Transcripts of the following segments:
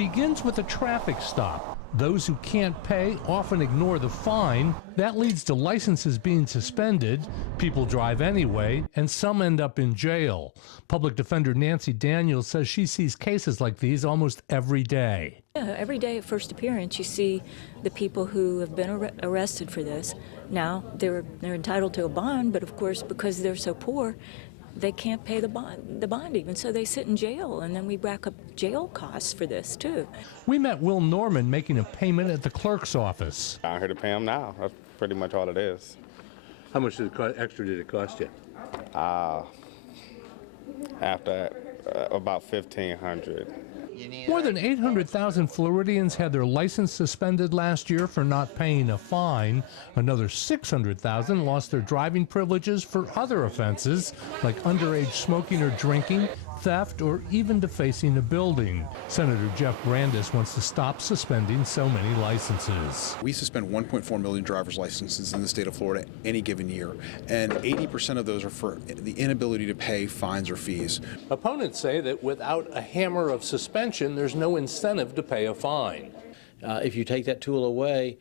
begins with a traffic stop. Those who can't pay often ignore the fine. That leads to licenses being suspended. People drive anyway, and some end up in jail. Public Defender Nancy Daniels says she sees cases like these almost every day. Every day at first appearance, you see the people who have been arrested for this. Now, they're entitled to a bond, but of course, because they're so poor, they can't pay the bond even, so they sit in jail, and then we rack up jail costs for this, too. We met Will Norman making a payment at the clerk's office. I'm here to pay them now. That's pretty much all it is. How much extra did it cost you? After about $1,500. More than 800,000 Floridians had their license suspended last year for not paying a fine. Another 600,000 lost their driving privileges for other offenses, like underage smoking or drinking, theft, or even defacing a building. Senator Jeff Brandes wants to stop suspending so many licenses. We suspend 1.4 million driver's licenses in the state of Florida any given year, and 80% of those are for the inability to pay fines or fees. Opponents say that without a hammer of suspension, there's no incentive to pay a fine. If you take that tool away,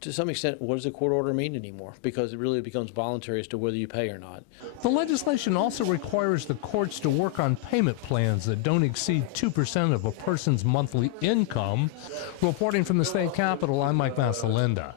to some extent, what does a court order mean anymore? Because it really becomes voluntary as to whether you pay or not. The legislation also requires the courts to work on payment plans that don't exceed 2% of a person's monthly income. Reporting from the state capitol, I'm Mike Vassalinda.